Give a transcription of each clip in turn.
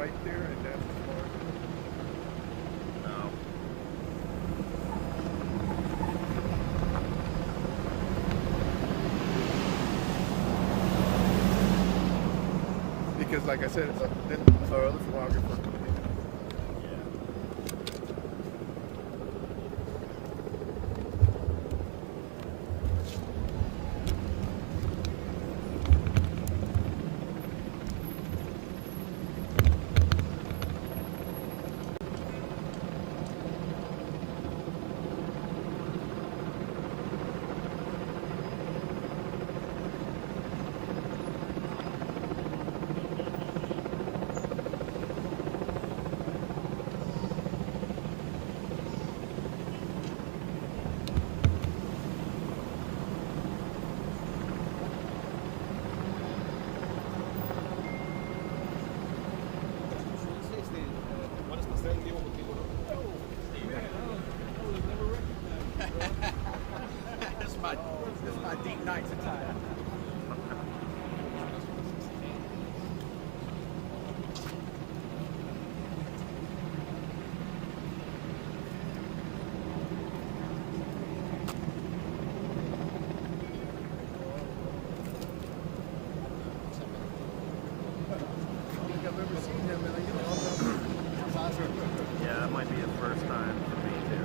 right there, and that's as far as No. because, like I said, then our other photographer. This is my deep nights of time. Yeah, that might be the first time for me too.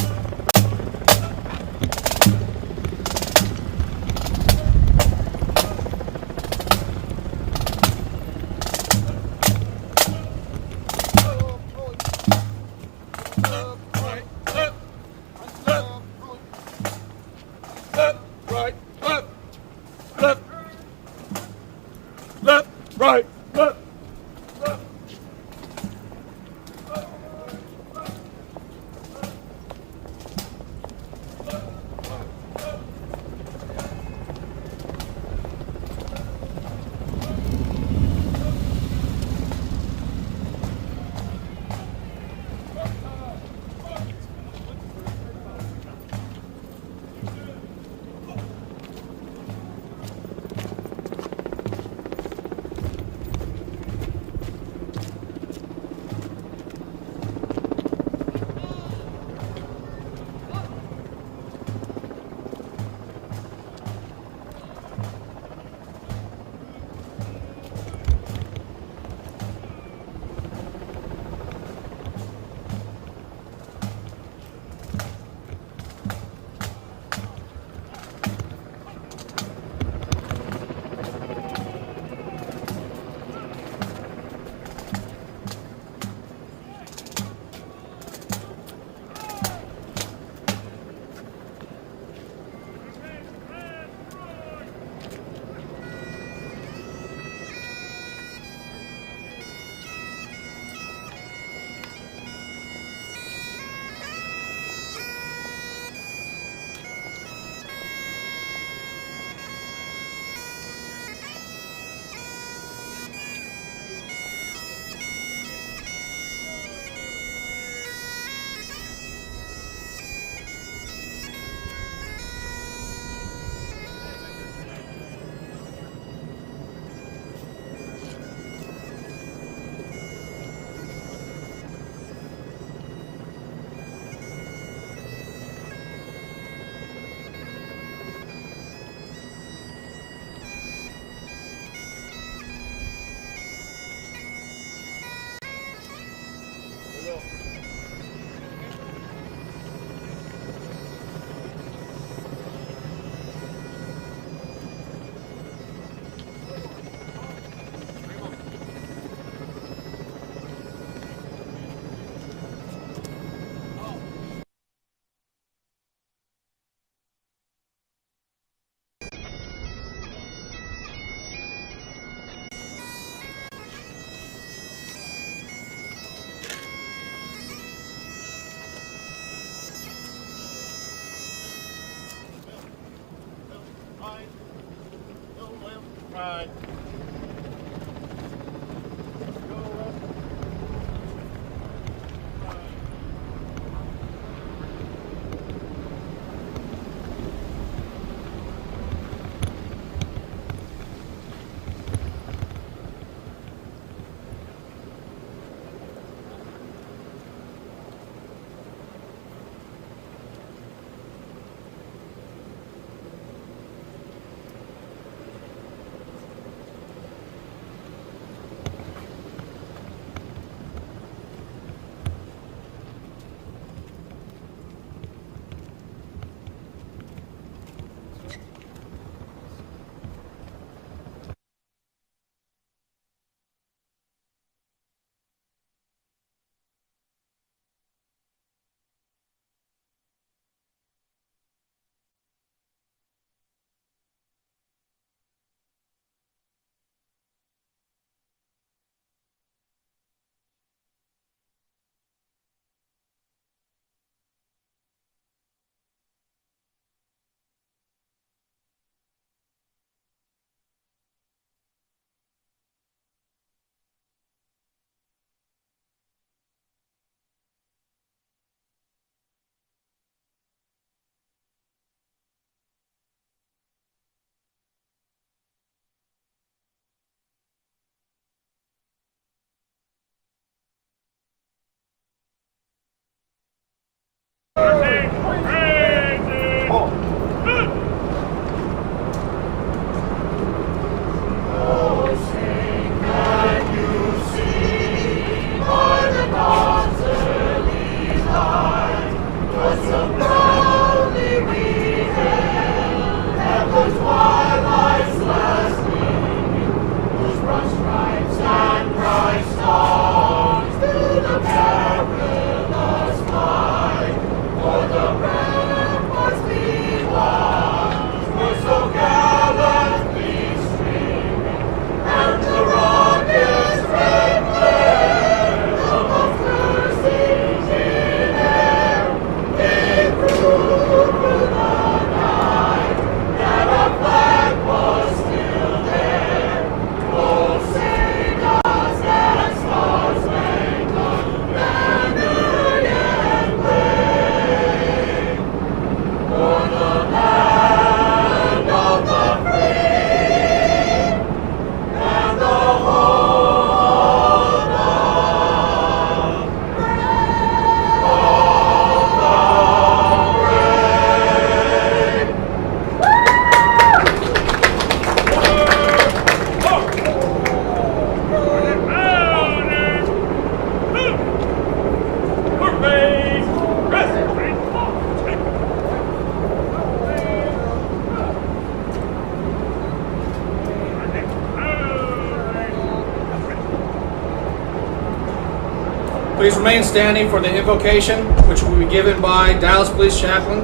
Please remain standing for the invocation, which will be given by Dallas Police Chaplain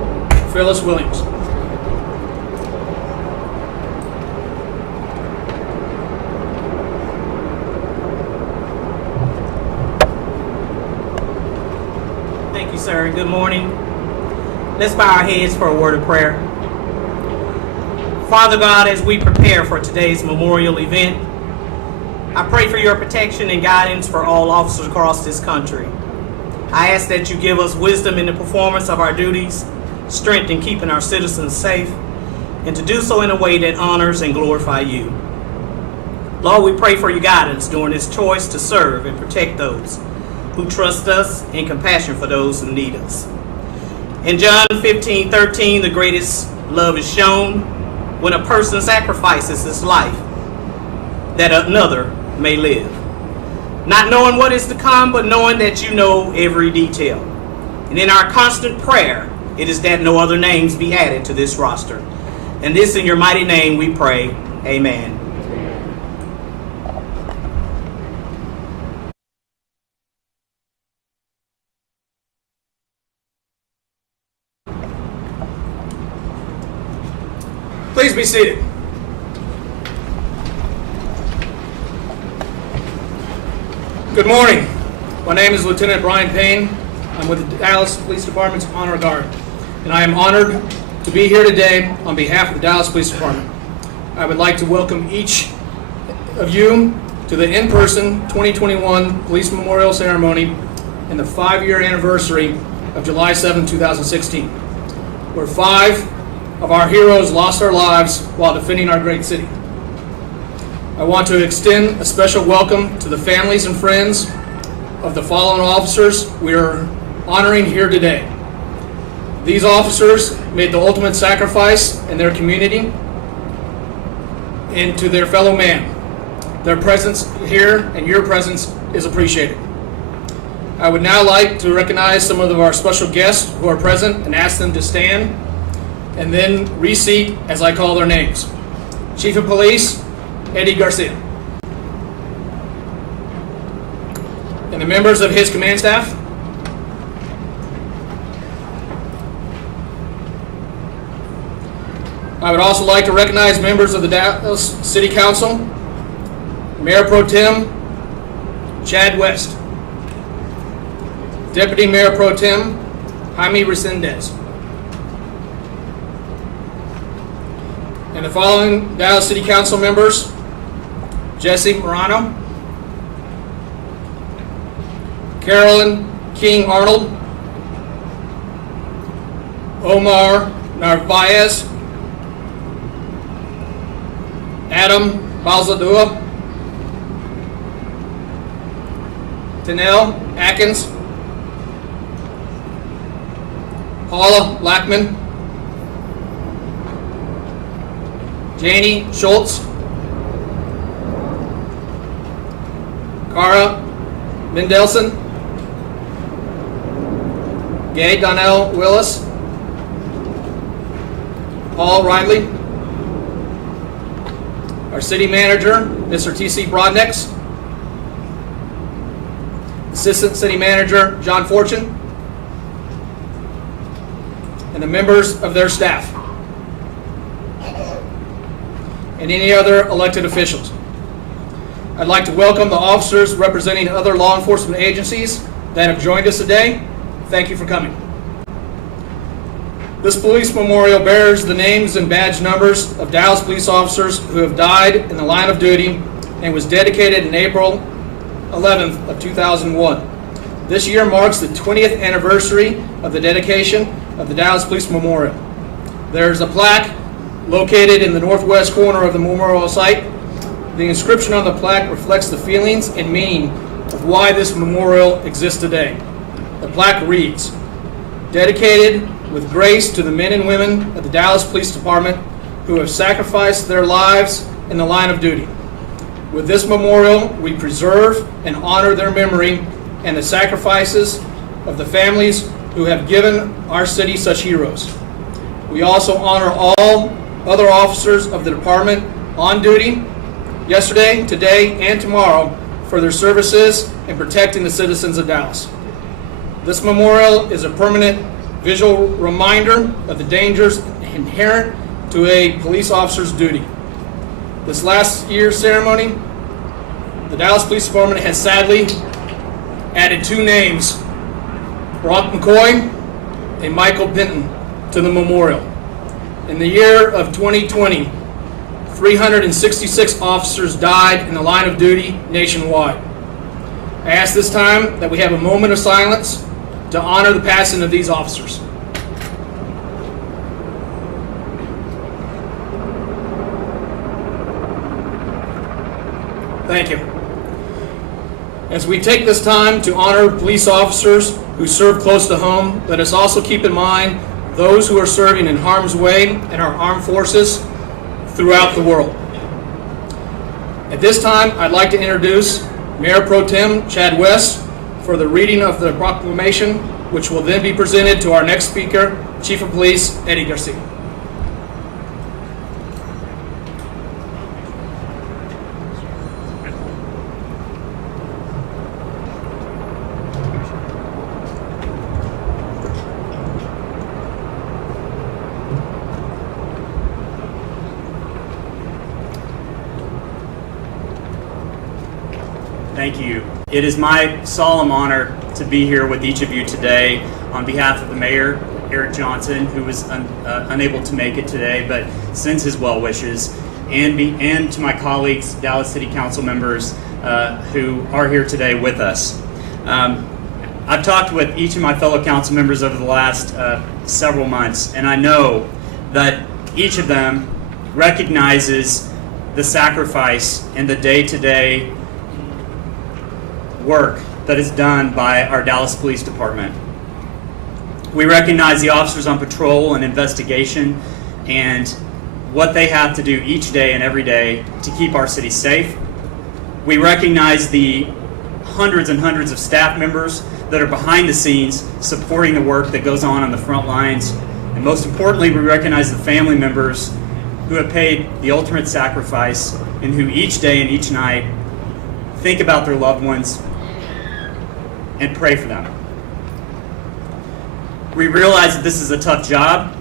Phyllis Williams. Thank you, sir. Good morning. Let's bow our heads for a word of prayer. Father God, as we prepare for today's memorial event, I pray for your protection and guidance for all officers across this country. I ask that you give us wisdom in the performance of our duties, strength in keeping our citizens safe, and to do so in a way that honors and glorifies you. Lord, we pray for your guidance during this choice to serve and protect those who trust us and compassion for those who need us. In John 15:13, the greatest love is shown when a person sacrifices his life that another may live. Not knowing what is to come, but knowing that you know every detail. And in our constant prayer, it is that no other names be added to this roster. And this in your mighty name we pray. Amen. Please be seated. Good morning. My name is Lieutenant Brian Payne. I'm with the Dallas Police Department's Honor Guard, and I am honored to be here today on behalf of the Dallas Police Department. I would like to welcome each of you to the in-person 2021 Police Memorial Ceremony and the 5-year anniversary of July 7, 2016, where 5 of our heroes lost their lives while defending our great city. I want to extend a special welcome to the families and friends of the fallen officers we are honoring here today. These officers made the ultimate sacrifice in their community and to their fellow man. Their presence here and your presence is appreciated. I would now like to recognize some of our special guests who are present and ask them to stand and then reseat as I call their names. Chief of Police, Eddie Garcia. And the members of his command staff. I would also like to recognize members of the Dallas City Council, Mayor Pro Tem Chad West, Deputy Mayor Pro Tem Jaime Resendez, and the following Dallas City Council members: Jesse Morano, Carolyn King Arnold, Omar Narvaez, Adam Balzadua, Tanel Atkins, Paula Lackman, Janie Schultz, Cara Mendelson, Gay Donnell Willis, Paul Riley, our city manager, Mr. T.C. Brodnix, assistant city manager, John Fortune, and the members of their staff, and any other elected officials. I'd like to welcome the officers representing other law enforcement agencies that have joined us today. Thank you for coming. This police memorial bears the names and badge numbers of Dallas police officers who have died in the line of duty and was dedicated in April 11th of 2001. This year marks the 20th anniversary of the dedication of the Dallas Police Memorial. There's a plaque located in the northwest corner of the memorial site. The inscription on the plaque reflects the feelings and meaning of why this memorial exists today. The plaque reads, "Dedicated with grace to the men and women of the Dallas Police Department who have sacrificed their lives in the line of duty. With this memorial, we preserve and honor their memory and the sacrifices of the families who have given our city such heroes. We also honor all other officers of the department on duty yesterday, today, and tomorrow for their services in protecting the citizens of Dallas. This memorial is a permanent visual reminder of the dangers inherent to a police officer's duty. This last year's ceremony, the Dallas Police Department has sadly added 2 names, Brock McCoy and Michael Benton, to the memorial. In the year of 2020, 366 officers died in the line of duty nationwide. I ask this time that we have a moment of silence to honor the passing of these officers. Thank you. As we take this time to honor police officers who serve close to home, let us also keep in mind those who are serving in harm's way in our armed forces throughout the world. At this time, I'd like to introduce Mayor Pro Tem Chad West for the reading of the proclamation, which will then be presented to our next speaker, Chief of Police Eddie Garcia. Thank you. It is my solemn honor to be here with each of you today on behalf of the Mayor, Eric Johnson, who was unable to make it today, but sends his well wishes, and to my colleagues, Dallas City Council members who are here today with us. I've talked with each of my fellow council members over the last several months, and I know that each of them recognizes the sacrifice and the day-to-day work that is done by our Dallas Police Department. We recognize the officers on patrol and investigation and what they have to do each day and every day to keep our city safe. We recognize the hundreds and hundreds of staff members that are behind the scenes supporting the work that goes on the front lines. And most importantly, we recognize the family members who have paid the ultimate sacrifice and who each day and each night think about their loved ones and pray for them. We realize that this is a tough job,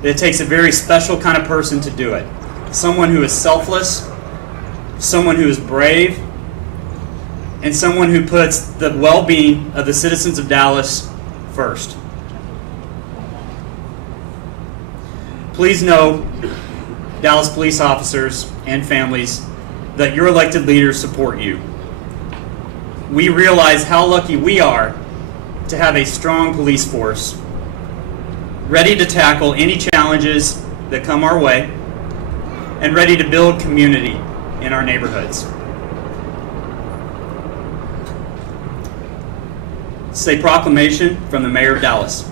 that it takes a very special kind of person to do it. Someone who is selfless, someone who is brave, and someone who puts the well-being of the citizens of Dallas first. Please know, Dallas police officers and families, that your elected leaders support you. We realize how lucky we are to have a strong police force, ready to tackle any challenges that come our way, and ready to build community in our neighborhoods. It's a proclamation from the Mayor of Dallas.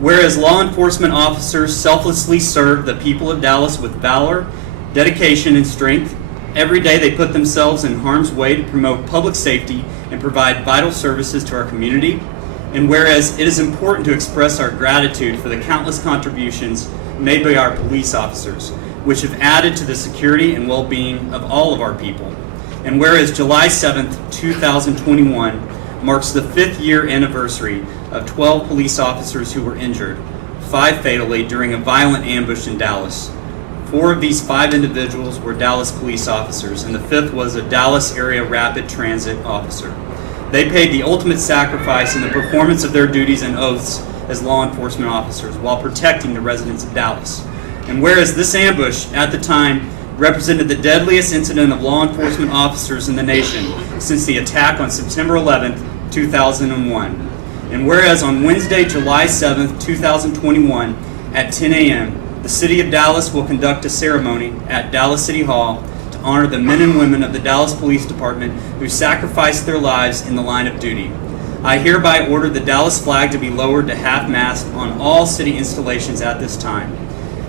Whereas law enforcement officers selflessly serve the people of Dallas with valor, dedication, and strength, every day they put themselves in harm's way to promote public safety and provide vital services to our community. And whereas it is important to express our gratitude for the countless contributions made by our police officers, which have added to the security and well-being of all of our people. And whereas July 7th, 2021 marks the 5th year anniversary of 12 police officers who were injured, 5 fatally during a violent ambush in Dallas. 4 of these 5 individuals were Dallas police officers, and the 5th was a Dallas area rapid transit officer. They paid the ultimate sacrifice in the performance of their duties and oaths as law enforcement officers while protecting the residents of Dallas. And whereas this ambush at the time represented the deadliest incident of law enforcement officers in the nation since the attack on September 11th, 2001. And whereas on Wednesday, July 7th, 2021 at 10 a.m., the City of Dallas will conduct a ceremony at Dallas City Hall to honor the men and women of the Dallas Police Department who sacrificed their lives in the line of duty. I hereby order the Dallas flag to be lowered to half-mast on all city installations at this time.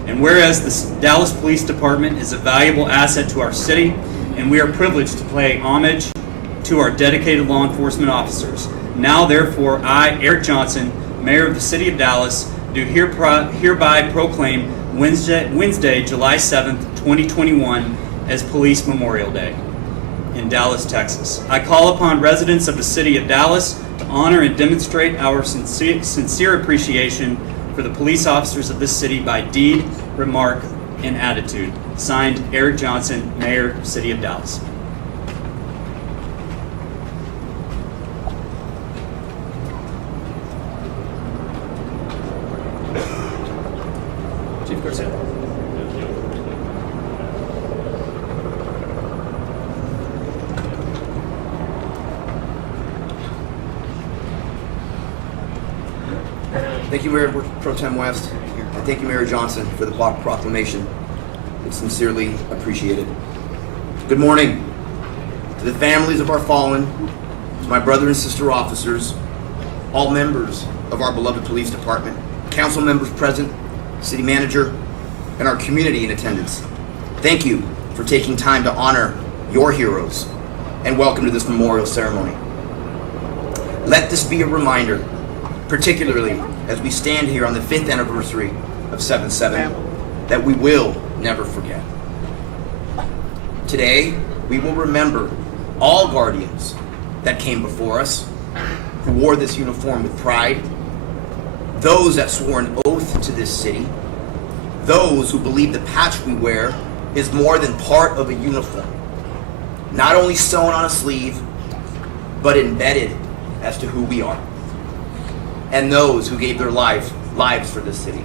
And whereas the Dallas Police Department is a valuable asset to our city, and we are privileged to pay homage to our dedicated law enforcement officers, now therefore I, Eric Johnson, Mayor of the City of Dallas, do hereby proclaim Wednesday, July 7th, 2021 as Police Memorial Day. in Dallas, Texas. I call upon residents of the city of Dallas to honor and demonstrate our sincere appreciation for the police officers of this city by deed, remark, and attitude. Signed, Eric Johnson, Mayor, City of Dallas. Chief Garcia. Thank you, Mayor Pro Tem West, and thank you, Mayor Johnson, for the proclamation. It's sincerely appreciated. Good morning to the families of our fallen, to my brother and sister officers, all members of our beloved police department, council members present, city manager, and our community in attendance. Thank you for taking time to honor your heroes, and welcome to this memorial ceremony. Let this be a reminder, particularly as we stand here on the 5th anniversary of 7/7, that we will never forget. Today, we will remember all guardians that came before us, who wore this uniform with pride, those that swore an oath to this city, those who believe the patch we wear is more than part of a uniform, not only sewn on a sleeve, but embedded as to who we are, and those who gave their lives for this city.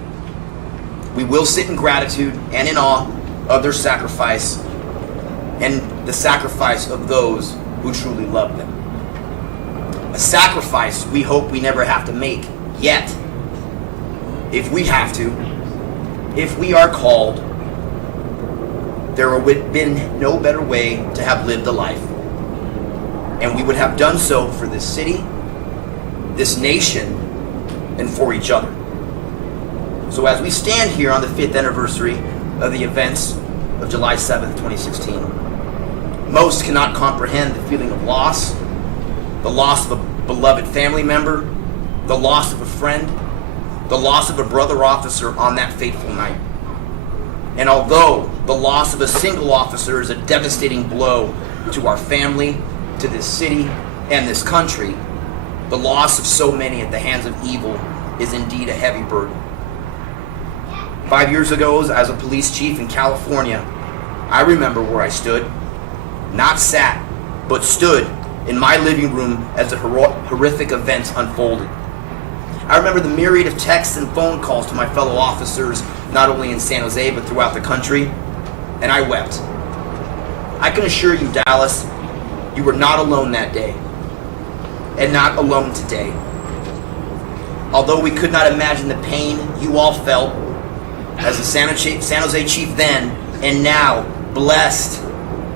We will sit in gratitude and in awe of their sacrifice and the sacrifice of those who truly love them. A sacrifice we hope we never have to make, yet, if we have to, if we are called, there would have been no better way to have lived a life. And we would have done so for this city, this nation, and for each other. So as we stand here on the 5th anniversary of the events of July 7th, 2016, most cannot comprehend the feeling of loss, the loss of a beloved family member, the loss of a friend, the loss of a brother officer on that fateful night. And although the loss of a single officer is a devastating blow to our family, to this city, and this country, the loss of so many at the hands of evil is indeed a heavy burden. 5 years ago, as a police chief in California, I remember where I stood, not sat, but stood in my living room as the horrific events unfolded. I remember the myriad of texts and phone calls to my fellow officers, not only in San Jose, but throughout the country, and I wept. I can assure you, Dallas, you were not alone that day, and not alone today. Although we could not imagine the pain you all felt as the San Jose chief then, and now, blessed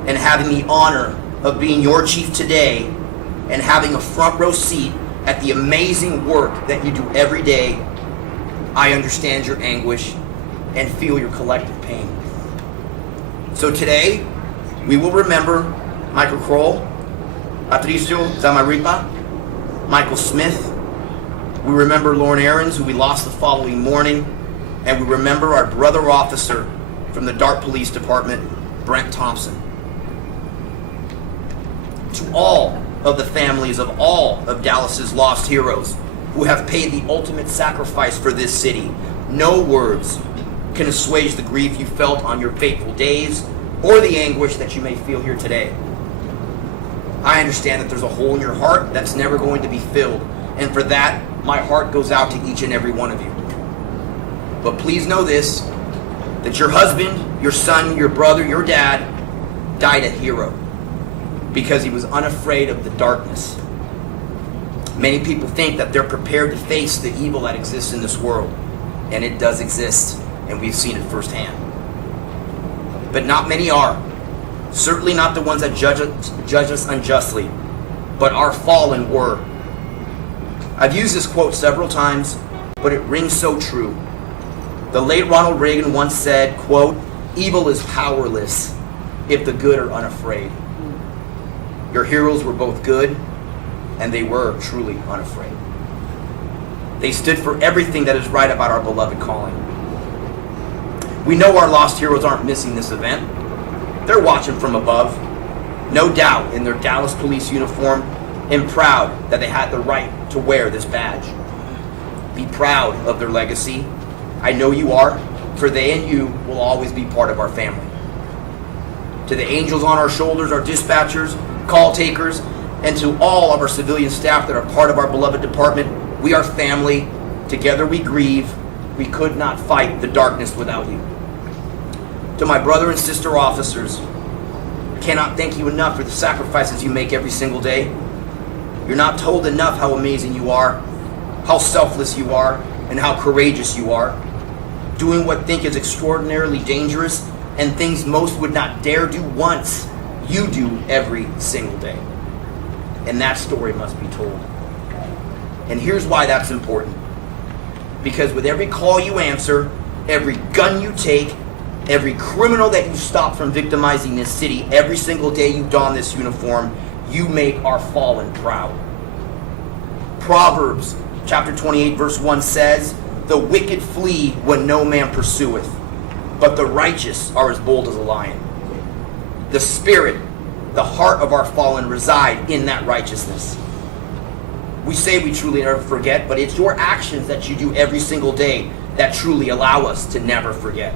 and having the honor of being your chief today, and having a front row seat at the amazing work that you do every day, I understand your anguish and feel your collective pain. So today, we will remember Michael Kroll, Patricio Zamaripa, Michael Smith. We remember Lauren Aarons, who we lost the following morning, and we remember our brother officer from the Dart Police Department, Brent Thompson. To all of the families of all of Dallas's lost heroes who have paid the ultimate sacrifice for this city, no words can assuage the grief you felt on your fateful days or the anguish that you may feel here today. I understand that there's a hole in your heart that's never going to be filled, and for that, my heart goes out to each and every one of you. But please know this, that your husband, your son, your brother, your dad died a hero because he was unafraid of the darkness. Many people think that they're prepared to face the evil that exists in this world, and it does exist, and we've seen it firsthand. But not many are. Certainly not the ones that judge us unjustly, but our fallen were. I've used this quote several times, but it rings so true. The late Ronald Reagan once said, quote, "Evil is powerless if the good are unafraid." Your heroes were both good, and they were truly unafraid. They stood for everything that is right about our beloved calling. We know our lost heroes aren't missing this event. They're watching from above. no doubt in their Dallas police uniform, and proud that they had the right to wear this badge. Be proud of their legacy. I know you are, for they and you will always be part of our family. To the angels on our shoulders, our dispatchers, call takers, and to all of our civilian staff that are part of our beloved department, we are family. Together we grieve. We could not fight the darkness without you. To my brother and sister officers, I cannot thank you enough for the sacrifices you make every single day. You're not told enough how amazing you are, how selfless you are, and how courageous you are. Doing what think is extraordinarily dangerous and things most would not dare do once, you do every single day. And that story must be told. And here's why that's important. Because with every call you answer, every gun you take, every criminal that you stop from victimizing this city, every single day you don this uniform, you make our fallen proud. Proverbs chapter 28 verse 1 says, "The wicked flee when no man pursueth, but the righteous are as bold as a lion." The spirit, the heart of our fallen reside in that righteousness. We say we truly never forget, but it's your actions that you do every single day that truly allow us to never forget.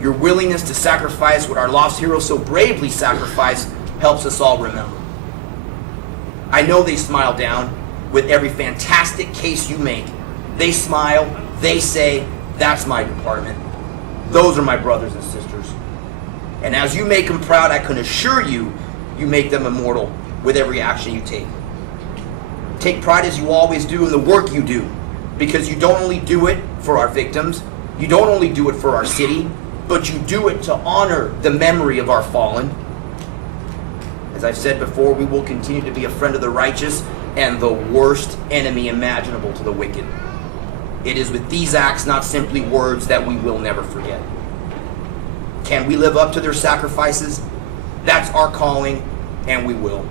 Your willingness to sacrifice what our lost heroes so bravely sacrificed helps us all remember. I know they smile down with every fantastic case you make. They smile, they say, "That's my department. Those are my brothers and sisters." And as you make them proud, I can assure you, you make them immortal with every action you take. Take pride as you always do in the work you do, because you don't only do it for our victims, you don't only do it for our city, but you do it to honor the memory of our fallen. As I've said before, we will continue to be a friend of the righteous and the worst enemy imaginable to the wicked. It is with these acts, not simply words, that we will never forget. Can we live up to their sacrifices? That's our calling, and we will.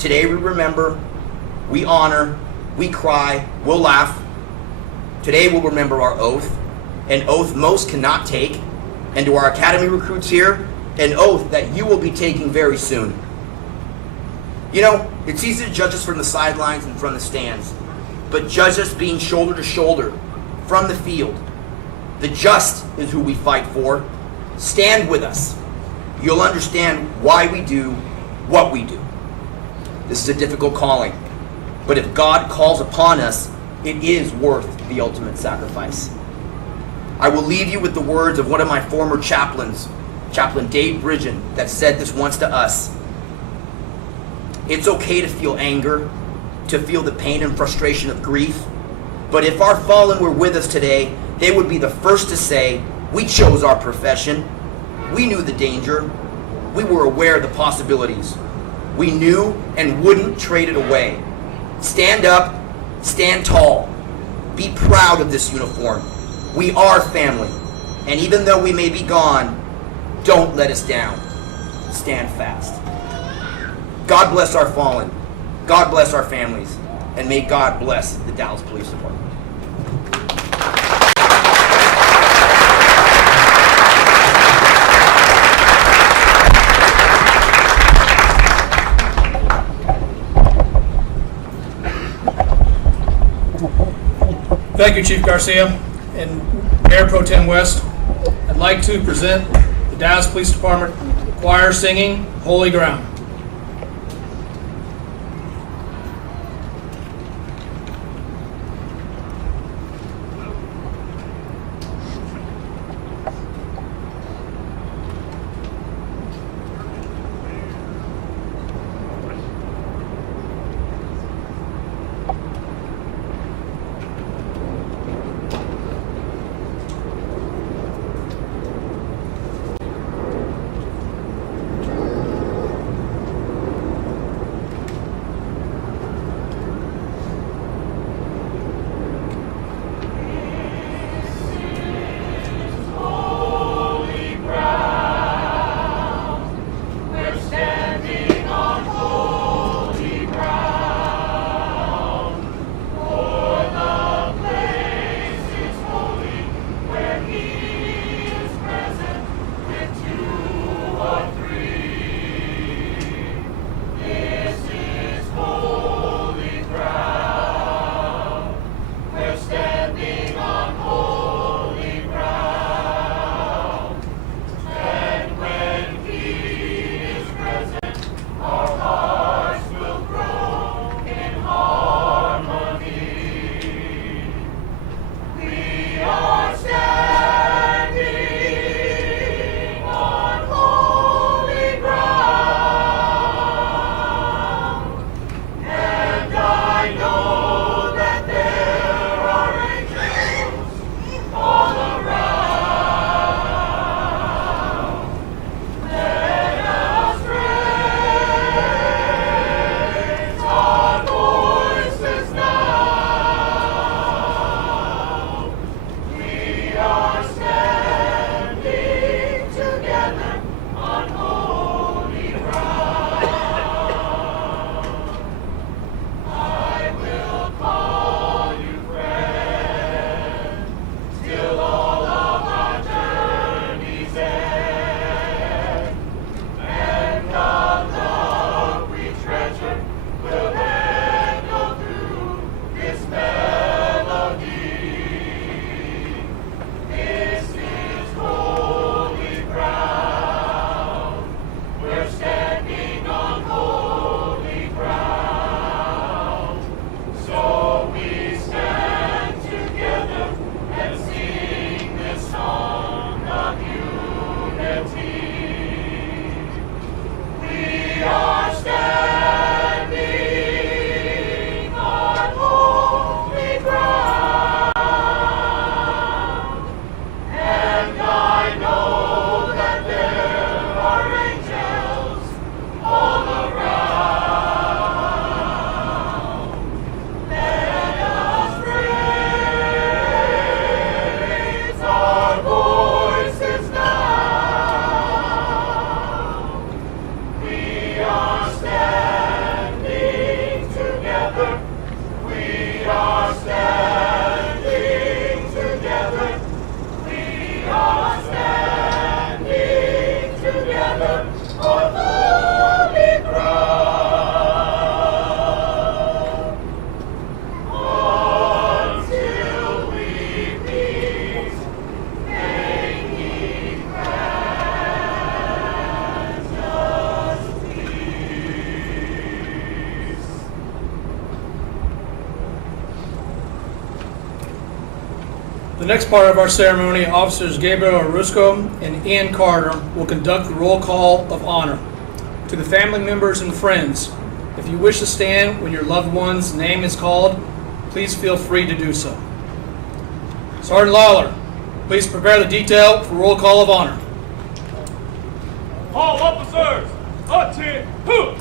Today we remember, we honor, we cry, we'll laugh. Today we'll remember our oath, an oath most cannot take, and to our academy recruits here, an oath that you will be taking very soon. You know, it's easy to judge us from the sidelines and from the stands, but judge us being shoulder to shoulder from the field. The just is who we fight for. Stand with us. You'll understand why we do what we do. This is a difficult calling, but if God calls upon us, it is worth the ultimate sacrifice. I will leave you with the words of one of my former chaplains, Chaplain Dave Bridgen, that said this once to us. It's okay to feel anger, to feel the pain and frustration of grief, but if our fallen were with us today, they would be the first to say, "We chose our profession. We knew the danger. We were aware of the possibilities. We knew and wouldn't trade it away." Stand up, stand tall. Be proud of this uniform. We are family, and even though we may be gone, don't let us down. Stand fast. God bless our fallen. God bless our families, and may God bless the Dallas Police Department. Thank you, Chief Garcia and Mayor Pro Tem West. I'd like to present the Dallas Police Department choir singing "Holy Ground." The next part of our ceremony, Officers Gabriel Orusco and Ian Carter will conduct the roll call of honor. To the family members and friends, if you wish to stand when your loved one's name is called, please feel free to do so. Sergeant Lawler, please prepare the detail for roll call of honor. All officers, attend. Who?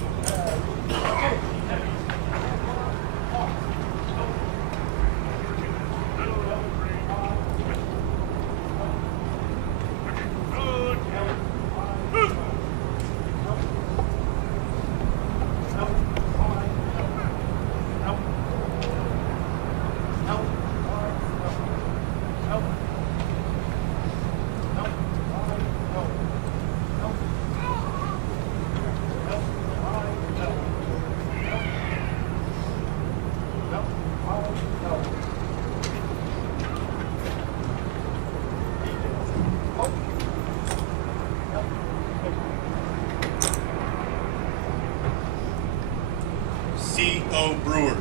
C.O. Brewer,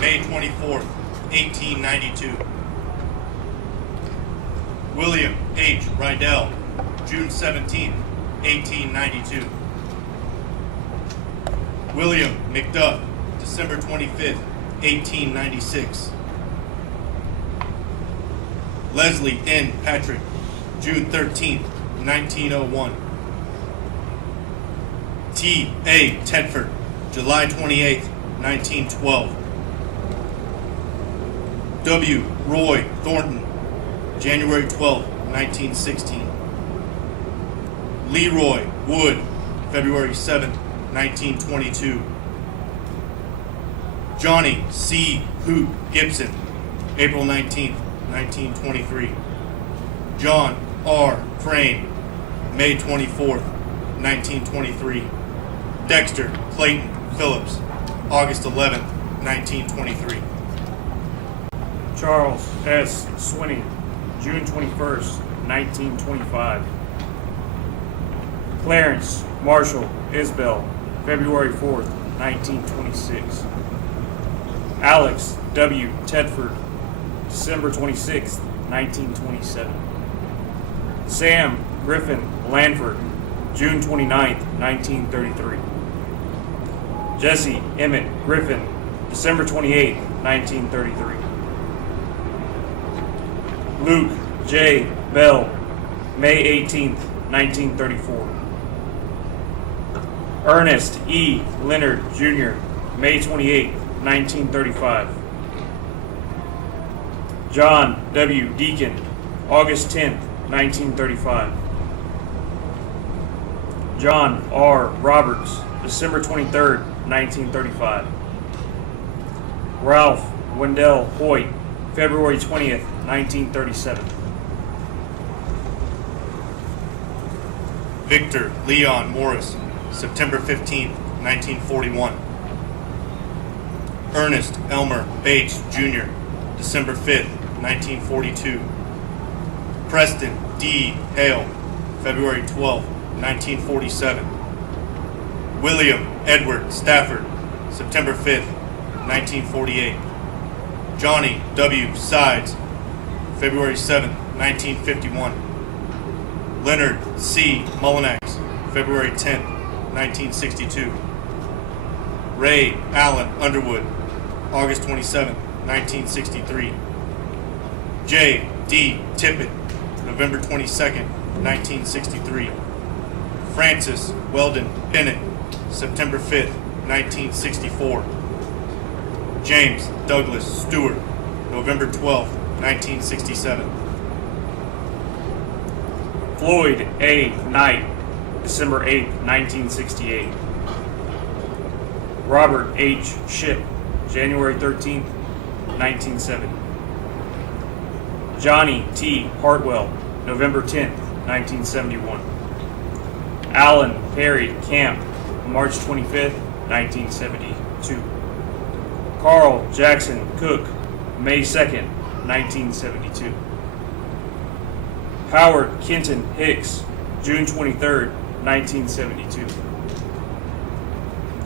May 24th, 1892. William H. Rydell, June 17th, 1892. William McDuff, December 25th, 1896. Leslie N. Patrick, June 13th, 1901. T. A. Tedford, July 28th, 1912. W. Roy Thornton, January 12, 1916. Leroy Wood, February 7, 1922. Johnny C. Hoot Gibson, April 19, 1923. John R. Crane, May 24, 1923. Dexter Clayton Phillips, August 11, 1923. Charles S. Swinney, June 21st, 1925. Clarence Marshall Isbell, February 4th, 1926. Alex W. Tedford, December 26th, 1927. Sam Griffin Lanford, June 29th, 1933. Jesse Emmett Griffin, December 28th, 1933. Luke J. Bell, May 18th, 1934. Ernest E. Leonard, Jr., May 28th, 1935. John W. Deacon, August 10th, 1935. John R. Roberts, December 23rd, 1935. Ralph Wendell Hoyt, February 20th, 1937. Victor Leon Morris, September 15, 1941. Ernest Elmer Bates, Jr., December 5, 1942. Preston D. Hale, February 12, 1947. William Edward Stafford, September 5th, 1948. Johnny W. Sides, February 7th, 1951. Leonard C. Mullinax, February 10th, 1962. Ray Allen Underwood, August 27th, 1963. J. D. Tippett, November 22nd, 1963. Francis Weldon Bennett, September 5th, 1964. James Douglas Stewart, November 12th, 1967. Floyd A. Knight, December 8th, 1968. Robert H. Shipp, January 13th, 1970. Johnny T. Hartwell, November 10th, 1971. Alan Perry Camp, March 25th, 1972. Carl Jackson Cook, May 2nd, 1972. Howard Kenton Hicks, June 23rd, 1972.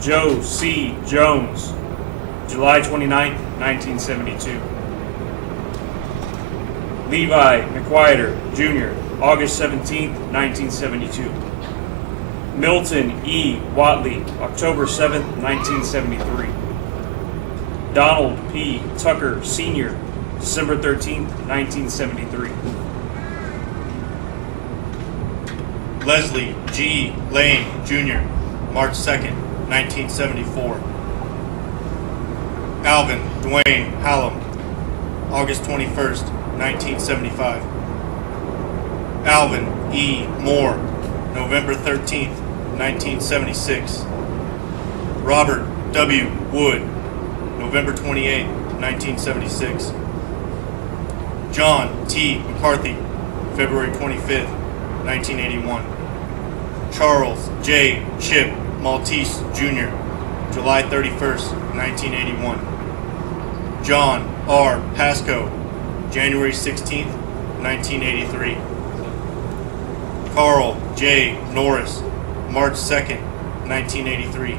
Joe C. Jones, July 29th, 1972. Levi McQuieter, Jr., August 17, 1972. Milton E. Watley, October 7, 1973. Donald P. Tucker, Sr., December 13, 1973. Leslie G. Lane, Jr., March 2nd, 1974. Alvin Dwayne Hallam, August 21st, 1975. Alvin E. Moore, November 13th, 1976. Robert W. Wood, November 28, 1976. John T. McCarthy, February 25th, 1981. Charles J. Chip Maltese, Jr., July 31st, 1981. John R. Pasco, January 16th, 1983. Carl J. Norris, March 2nd, 1983.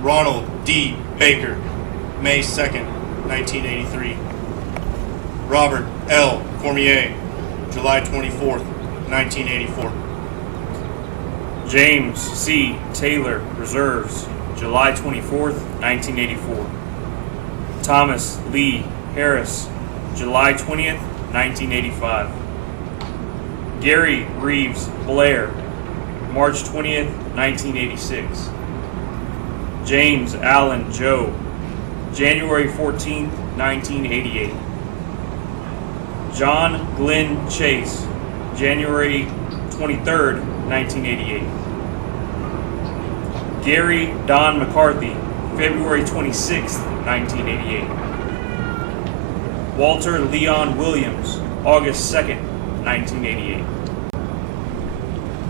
Ronald D. Baker, May 2nd, 1983. Robert L. Cormier, July 24th, 1984. James C. Taylor, Reserves, July 24th, 1984. Thomas Lee Harris, July 20th, 1985. Gary Reeves Blair, March 20th, 1986. James Allen Joe, January 14th, 1988. John Glenn Chase, January 23rd, 1988. Gary Don McCarthy, February 26th, 1988. Walter Leon Williams, August 2nd, 1988.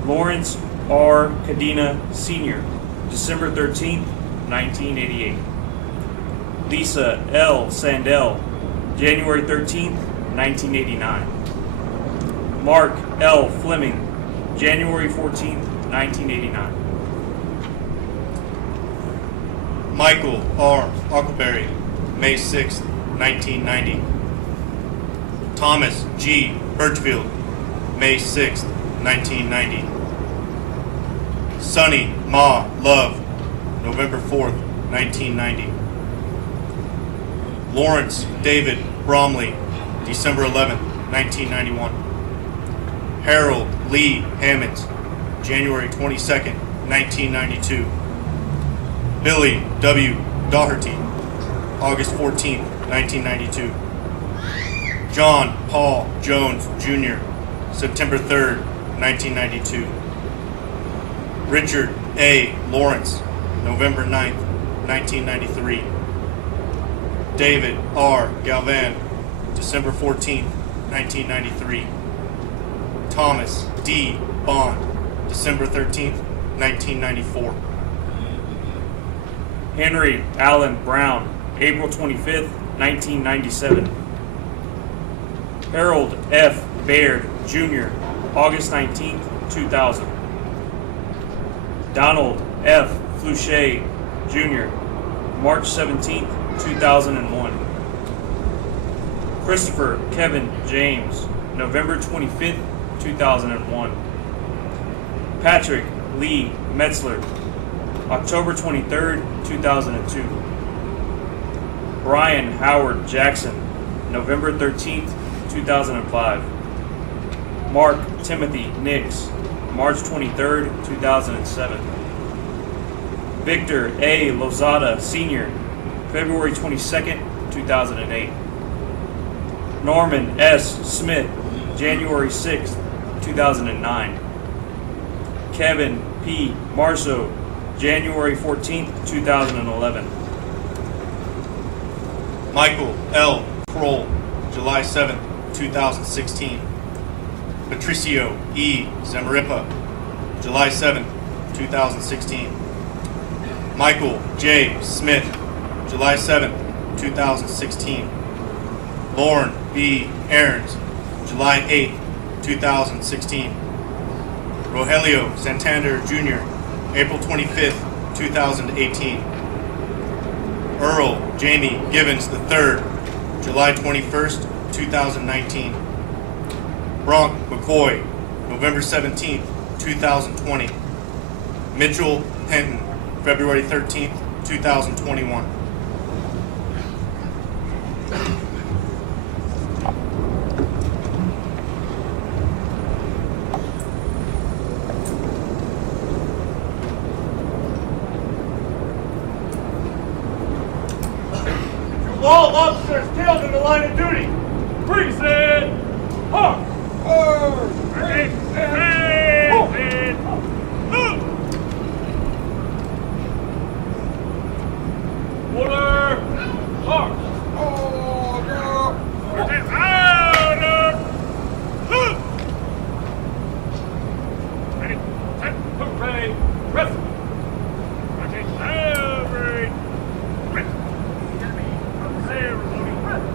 Lawrence R. Cadena Sr., December 13th, 1988. Lisa L. Sandell, January 13th, 1989. Mark L. Fleming, January 14th, 1989. Michael R. Huckleberry, May 6th, 1990. Thomas G. Birchfield, May 6th, 1990. Sonny Ma Love, November 4th, 1990. Lawrence David Bromley, December 11th, 1991. Harold Lee Hammonds, January 22nd, 1992. Billy W. Doherty, August 14th, 1992. John Paul Jones, Jr., September 3rd, 1992. Richard A. Lawrence, November 9th, 1993. David R. Galvan, December 14th, 1993. Thomas D. Bond, December 13th, 1994. Henry Allen Brown, April 25th, 1997. Harold F. Baird, Jr., August 19th, 2000. Donald F. Fluchet, Jr., March 17th, 2001. Christopher Kevin James, November 25th, 2001. Patrick Lee Metzler, October 23rd, 2002. Brian Howard Jackson, November 13th, 2005. Mark Timothy Nix, March 23rd, 2007. Victor A. Lozada, Sr., February 22nd, 2008. Norman S. Smith, January 6th, 2009. Kevin P. Marceau, January 14th, 2011. Michael L. Kroll, July 7th, 2016. Patricio E. Zamaripa, July 7th, 2016. Michael J. Smith, July 7th, 2016. Lauren B. Aarons, July 8th, 2016. Rogelio Santander, Jr., April 25th, 2018. Earl Jamie Givens III, July 21st, 2019. Bronk McCoy, November 17th, 2020. Mitchell Penton, February 13th, 2021. All officers killed in the line of duty. Present. Hark. Order. Hark. Ready, set, hooray, rest. Every rest.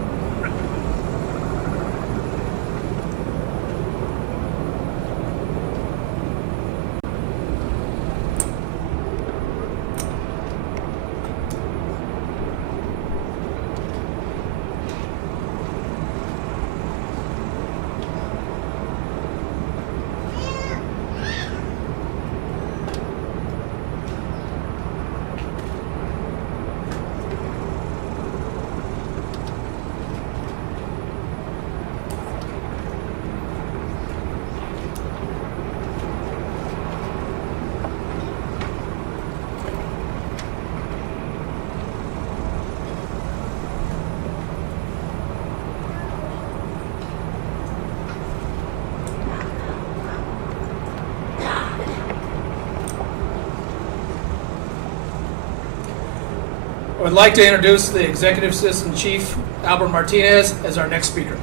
I would like to introduce the Executive Assistant Chief, Albert Martinez, as our next speaker.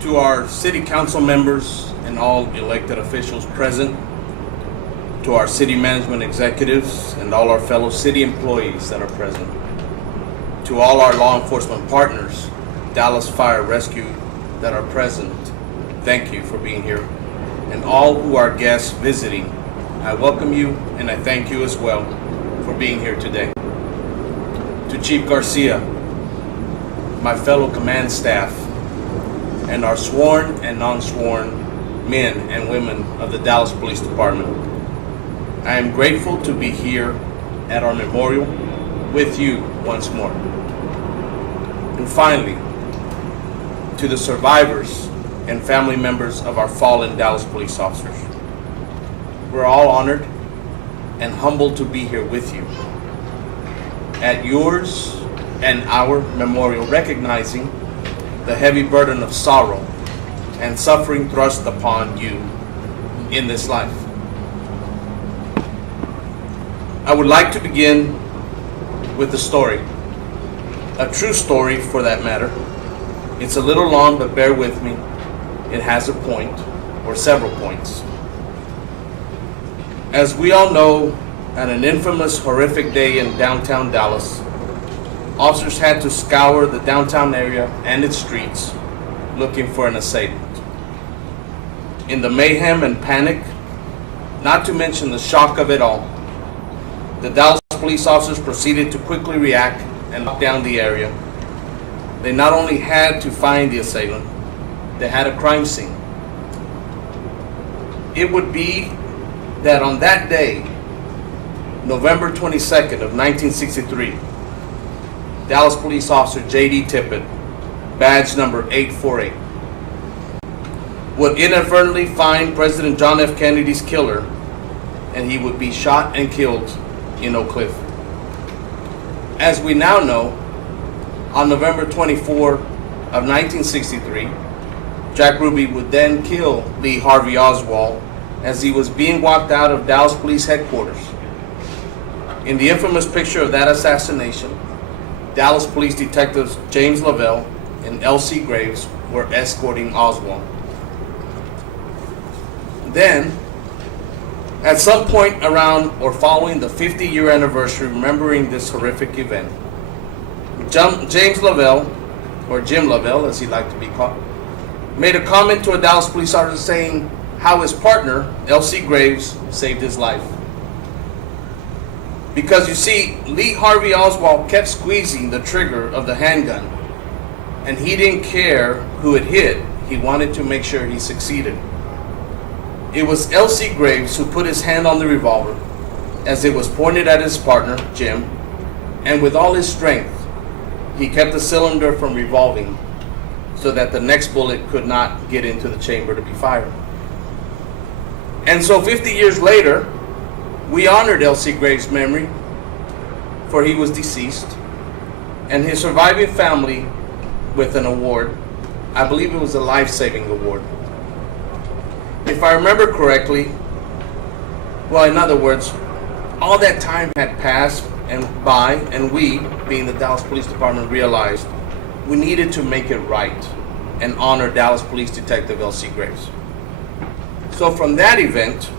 To our city council members and all elected officials present, to our city management executives and all our fellow city employees that are present, to all our law enforcement partners, Dallas Fire Rescue, that are present, thank you for being here. And all who are guests visiting, I welcome you and I thank you as well for being here today. To Chief Garcia, my fellow command staff, and our sworn and non-sworn men and women of the Dallas Police Department, I am grateful to be here at our memorial with you once more. And finally, to the survivors and family members of our fallen Dallas police officers, we're all honored and humbled to be here with you at yours and our memorial, recognizing the heavy burden of sorrow and suffering thrust upon you in this life. I would like to begin with a story, a true story for that matter. It's a little long, but bear with me. It has a point, or several points. As we all know, on an infamous, horrific day in downtown Dallas, officers had to scour the downtown area and its streets looking for an assailant. In the mayhem and panic, not to mention the shock of it all, the Dallas police officers proceeded to quickly react and lock down the area. They not only had to find the assailant, they had a crime scene. It would be that on that day, November 22nd of 1963, Dallas police officer J.D. Tippett, badge number 848, would inadvertently find President John F. Kennedy's killer, and he would be shot and killed in Oak Cliff. As we now know, on November 24 of 1963, Jack Ruby would then kill Lee Harvey Oswald as he was being walked out of Dallas Police Headquarters. In the infamous picture of that assassination, Dallas Police detectives James Lavelle and L.C. Graves were escorting Oswald. Then, at some point around or following the 50-year anniversary remembering this horrific event, James Lavelle, or Jim Lavelle as he liked to be called, made a comment to a Dallas police officer saying how his partner, L.C. Graves, saved his life. Because you see, Lee Harvey Oswald kept squeezing the trigger of the handgun, and he didn't care who it hit. He wanted to make sure he succeeded. It was L.C. Graves who put his hand on the revolver as it was pointed at his partner, Jim, and with all his strength, he kept the cylinder from revolving so that the next bullet could not get into the chamber to be fired. And so 50 years later, we honored L.C. Graves' memory, for he was deceased, and his surviving family with an award. I believe it was a life-saving award. If I remember correctly, well, in other words, all that time had passed and we, being the Dallas Police Department, realized we needed to make it right and honor Dallas Police Detective L.C. Graves. So from that event,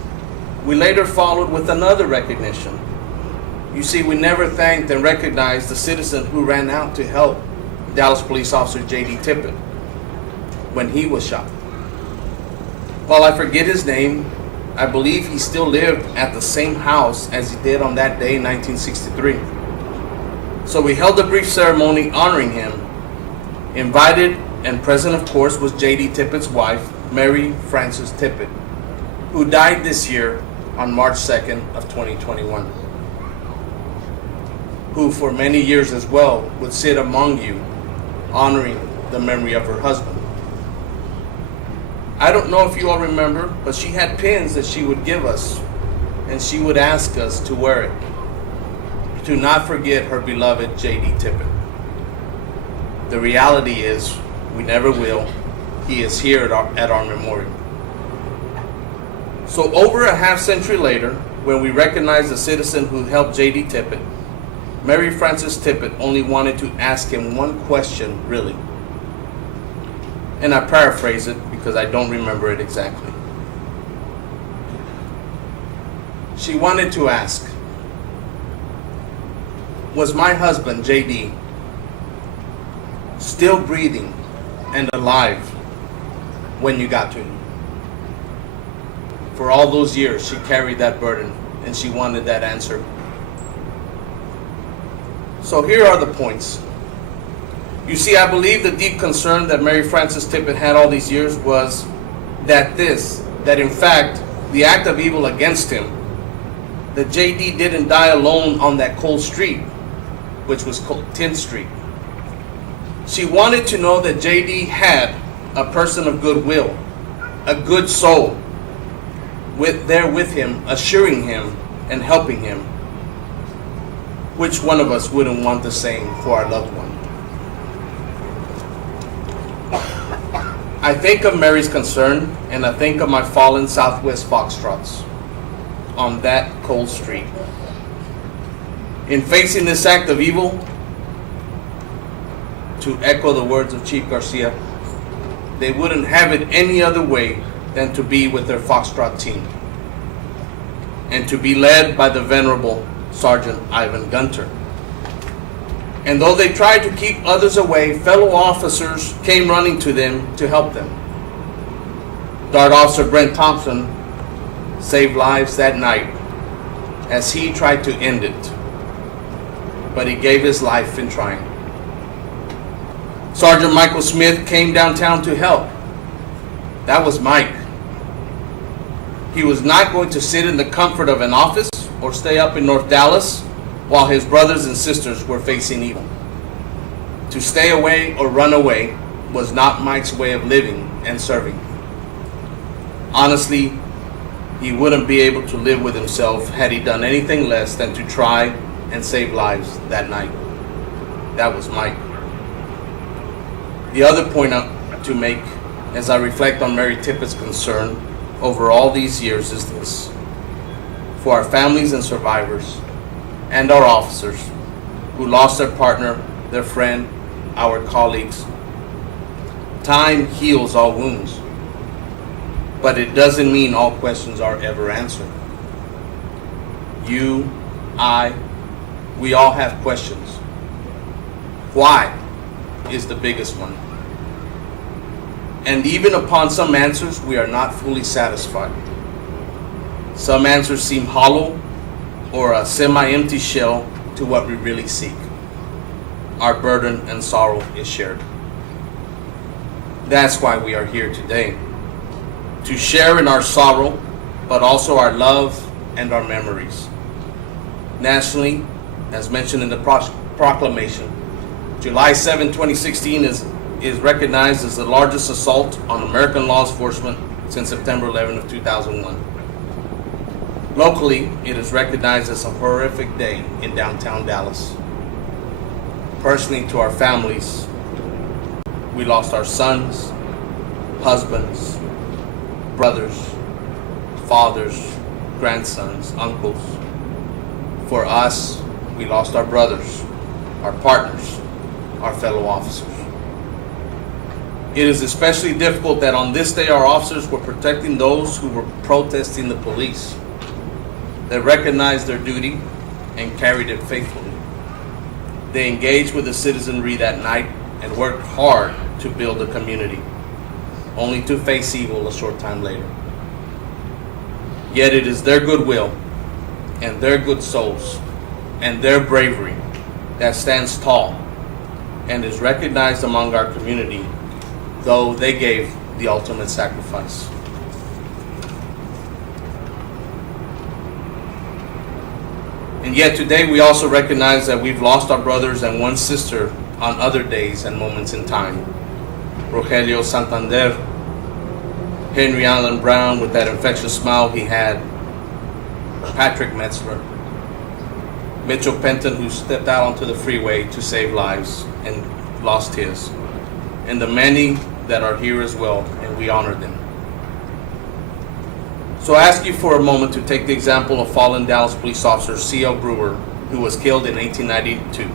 we later followed with another recognition. You see, we never thanked and recognized the citizen who ran out to help Dallas Police Officer J.D. Tippett when he was shot. While I forget his name, I believe he still lived at the same house as he did on that day in 1963. So we held a brief ceremony honoring him. Invited and present, of course, was J.D. Tippett's wife, Mary Frances Tippett, who died this year on March 2nd of 2021, who for many years as well would sit among you, honoring the memory of her husband. I don't know if you all remember, but she had pins that she would give us, and she would ask us to wear it, to not forget her beloved J.D. Tippett. The reality is, we never will. He is here at our memorial. So over a half century later, when we recognize the citizen who helped J.D. Tippett, Mary Frances Tippett only wanted to ask him one question, really. And I paraphrase it because I don't remember it exactly. She wanted to ask, was my husband, J.D., still breathing and alive when you got to him? For all those years, she carried that burden, and she wanted that answer. So here are the points. You see, I believe the deep concern that Mary Frances Tippett had all these years was that in fact, the act of evil against him, that J.D. didn't die alone on that cold street, which was 10th Street. She wanted to know that J.D. had a person of goodwill, a good soul, there with him, assuring him and helping him. Which one of us wouldn't want the same for our loved one? I think of Mary's concern, and I think of my fallen Southwest Foxtrots on that cold street. In facing this act of evil, to echo the words of Chief Garcia, they wouldn't have it any other way than to be with their Foxtrot team and to be led by the venerable Sergeant Ivan Gunter. And though they tried to keep others away, fellow officers came running to them to help them. Dart Officer Brent Thompson saved lives that night as he tried to end it, but he gave his life in trying. Sergeant Michael Smith came downtown to help. That was Mike. He was not going to sit in the comfort of an office or stay up in North Dallas while his brothers and sisters were facing evil. To stay away or run away was not Mike's way of living and serving. Honestly, he wouldn't be able to live with himself had he done anything less than to try and save lives that night. That was Mike. The other point to make as I reflect on Mary Tippett's concern over all these years is this: for our families and survivors and our officers who lost their partner, their friend, our colleagues, time heals all wounds, but it doesn't mean all questions are ever answered. You, I, we all have questions. Why is the biggest one. And even upon some answers, we are not fully satisfied. Some answers seem hollow or a semi-empty shell to what we really seek. Our burden and sorrow is shared. That's why we are here today, to share in our sorrow, but also our love and our memories. Nationally, as mentioned in the proclamation, July 7, 2016 is recognized as the largest assault on American law enforcement since September 11 of 2001. Locally, it is recognized as a horrific day in downtown Dallas. Personally, to our families, we lost our sons, husbands, brothers, fathers, grandsons, uncles. For us, we lost our brothers, our partners, our fellow officers. It is especially difficult that on this day our officers were protecting those who were protesting the police. They recognized their duty and carried it faithfully. They engaged with the citizenry that night and worked hard to build a community, only to face evil a short time later. Yet it is their goodwill and their good souls and their bravery that stands tall and is recognized among our community, though they gave the ultimate sacrifice. And yet today we also recognize that we've lost our brothers and one sister on other days and moments in time. Rogelio Santander, Henry Allen Brown with that infectious smile he had, Patrick Metzler, Mitchell Penton, who stepped out onto the freeway to save lives and lost his, and the many that are here as well, and we honor them. So I ask you for a moment to take the example of fallen Dallas police officer C.L. Brewer, who was killed in 1892.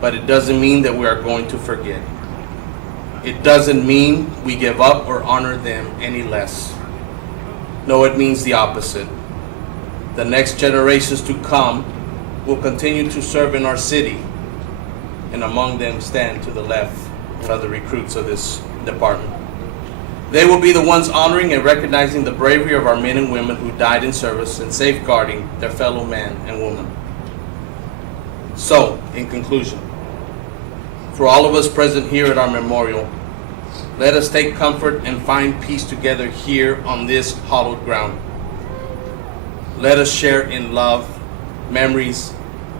But it doesn't mean that we are going to forget. It doesn't mean we give up or honor them any less. No, it means the opposite. The next generations to come will continue to serve in our city, and among them stand to the left of the recruits of this department. They will be the ones honoring and recognizing the bravery of our men and women who died in service and safeguarding their fellow man and woman. So, in conclusion, for all of us present here at our memorial, let us take comfort and find peace together here on this hallowed ground. Let us share in love, memories,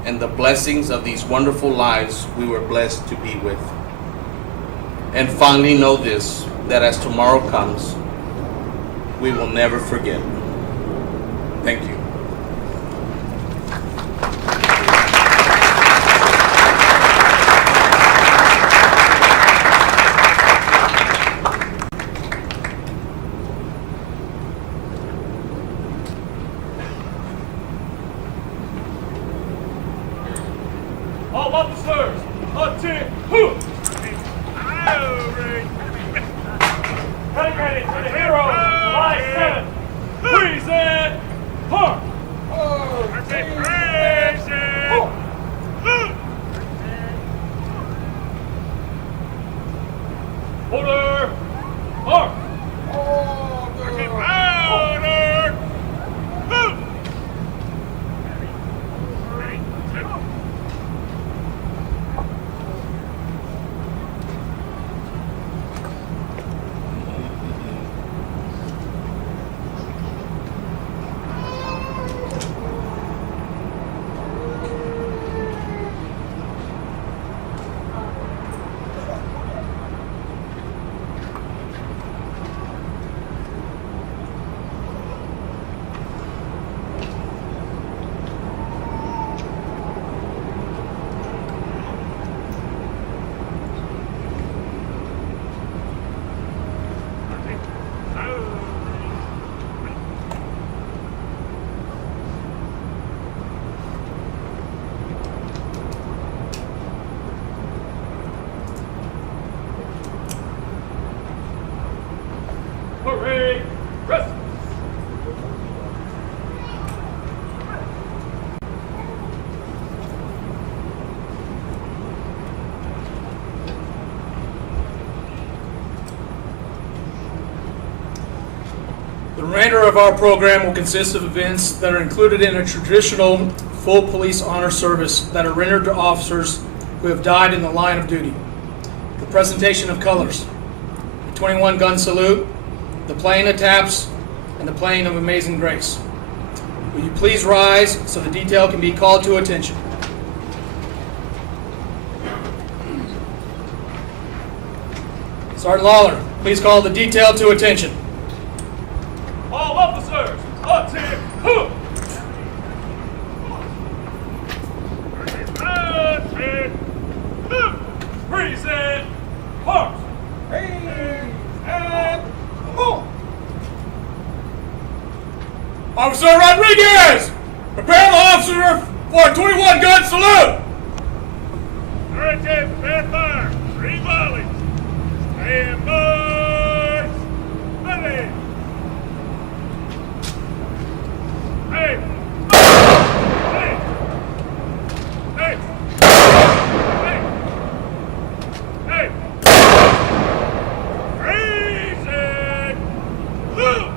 and the blessings of these wonderful lives we were blessed to be with. And finally know this, that as tomorrow comes, we will never forget. Thank you. All officers, attend. Dedicated to the hero, July 7th. Present. Hark. Order. Hark. Rest. The remainder of our program will consist of events that are included in a traditional full police honor service that are rendered to officers who have died in the line of duty. The presentation of colors, the 21 gun salute, the playing of taps, and the playing of Amazing Grace. Will you please rise so the detail can be called to attention? Sergeant Lawler, please call the detail to attention. All officers, attend. Attend. Present. March. And move. Officer Rodriguez, prepare the officer for a 21 gun salute. Sergeant, stand fire. 3 volleys. Stand by. Ready. Hey! Hey! Hey! Hey! Hey! Freeze it! Move!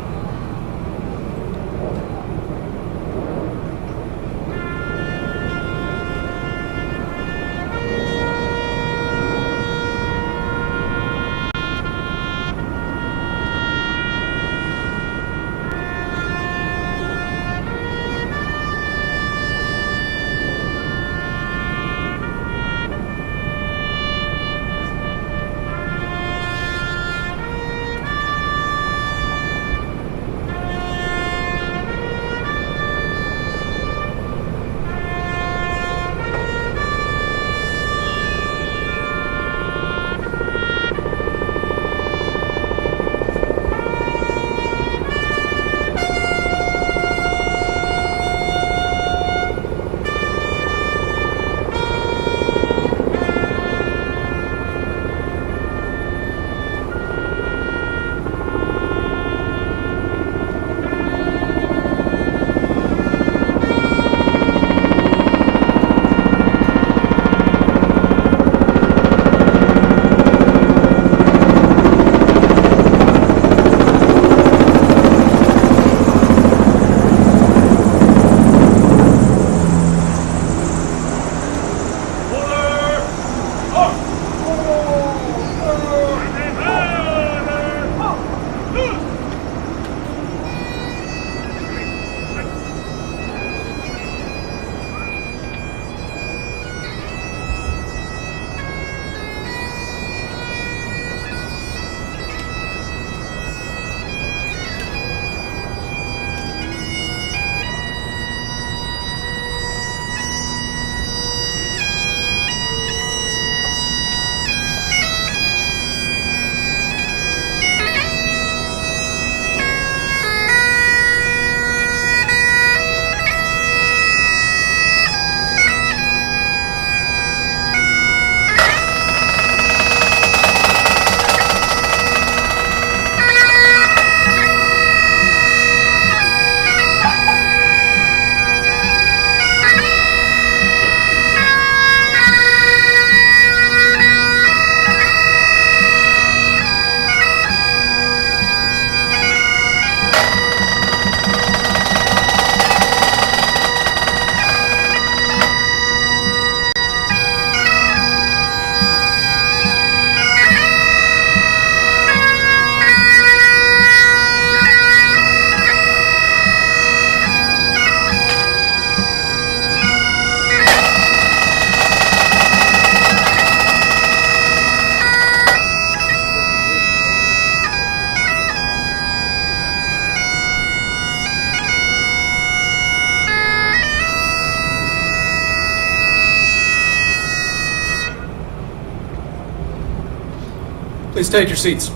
Please take your seats.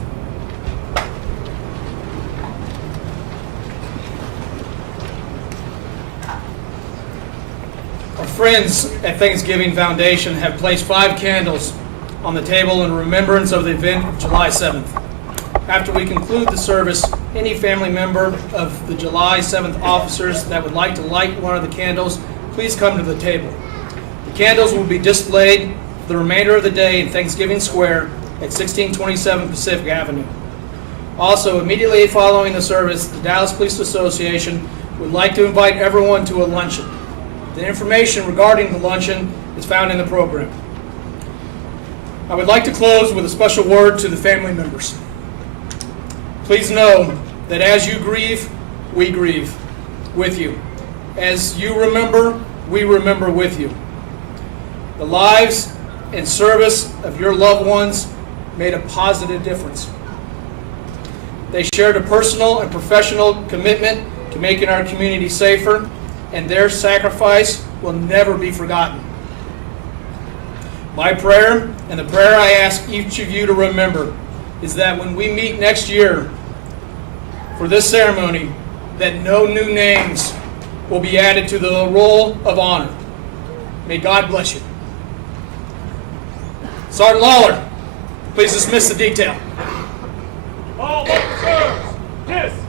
Our friends at Thanksgiving Foundation have placed 5 candles on the table in remembrance of the event of July 7th. After we conclude the service, any family member of the July 7th officers that would like to light one of the candles, please come to the table. The candles will be displayed for the remainder of the day in Thanksgiving Square at 1627 Pacific Avenue. Also, immediately following the service, the Dallas Police Association would like to invite everyone to a luncheon. The information regarding the luncheon is found in the program. I would like to close with a special word to the family members. Please know that as you grieve, we grieve with you. As you remember, we remember with you. The lives and service of your loved ones made a positive difference. They shared a personal and professional commitment to making our community safer, and their sacrifice will never be forgotten. My prayer, and the prayer I ask each of you to remember, is that when we meet next year for this ceremony, that no new names will be added to the roll of honor. May God bless you. Sergeant Lawler, please dismiss the detail. All officers, dismiss!